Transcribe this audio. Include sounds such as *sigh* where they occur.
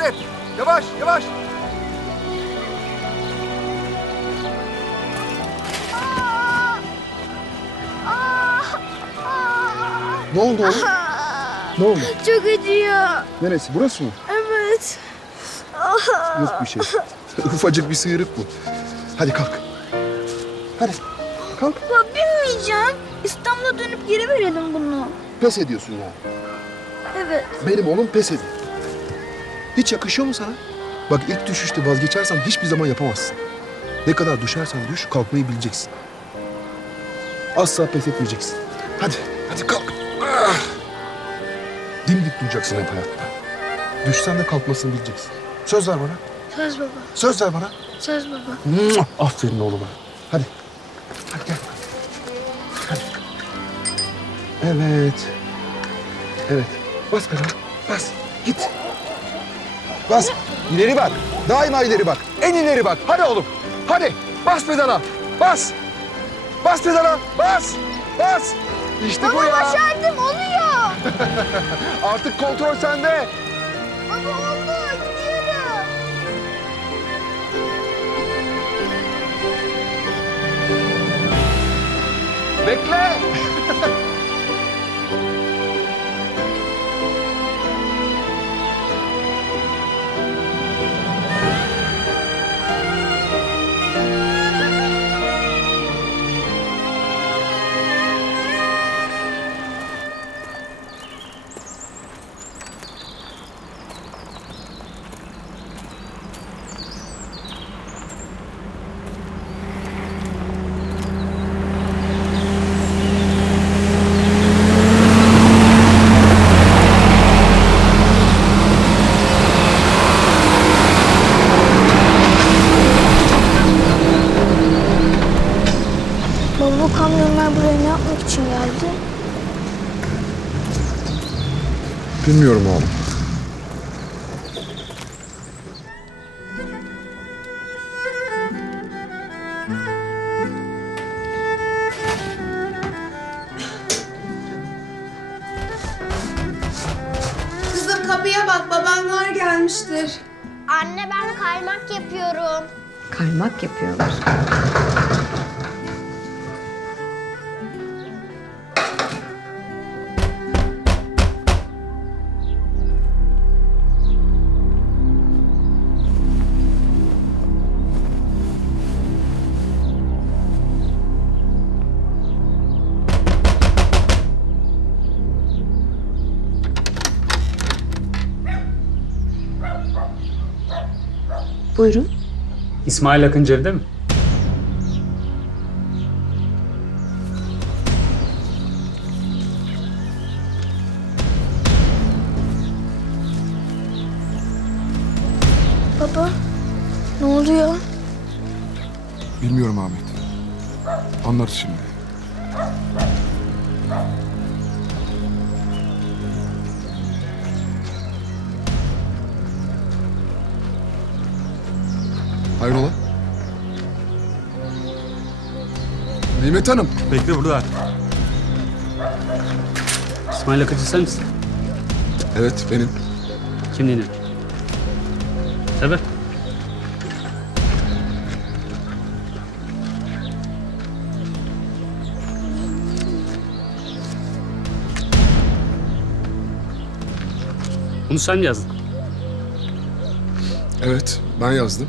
dikkat et. Yavaş, yavaş. Aa! Aa! Aa! Ne oldu oğlum? Ne oldu? Çok acıyor. Neresi? Burası mı? Evet. Aa! Yok bir şey. Ufacık bir sıyırık bu. Hadi kalk. Hadi. Kalk. Baba, binmeyeceğim. İstanbul'a dönüp geri verelim bunu. Pes ediyorsun ya. Yani. Evet. Benim oğlum pes ediyor. Hiç yakışıyor mu sana? Bak ilk düşüşte vazgeçersen hiçbir zaman yapamazsın. Ne kadar düşersen düş, kalkmayı bileceksin. Asla pes etmeyeceksin. Hadi, hadi kalk. Ah. Dimdik duracaksın hep hayatta. Düşsen de kalkmasını bileceksin. Söz ver bana. Söz baba. Söz ver bana. Söz baba. Aferin oğluma. Hadi. Hadi gel. Hadi. Evet. Evet. Bas bana, Bas. Git. Bas. İleri bak. Daima ileri bak. En ileri bak. Hadi oğlum. Hadi. Bas pedala. Bas. Bas pedala. Bas. Bas. İşte Baba, bu ya. Baba başardım. Oluyor. *laughs* Artık kontrol sende. Baba oldu. Gidiyorum. Bekle. *laughs* için geldi? Bilmiyorum oğlum. Kızım, kapıya bak. Babanlar gelmiştir. Anne ben kaymak yapıyorum. Kaymak yapıyorlar. Buyurun. İsmail Akıncı evde mi? Baba, ne oldu ya? Bilmiyorum Ahmet. Anlarız şimdi. Hayrola? Nimet Hanım. Bekle burada. Artık. İsmail Akıcı sen misin? Evet benim. Kimliğini? Tabi. Bunu sen yazdın? Evet, ben yazdım.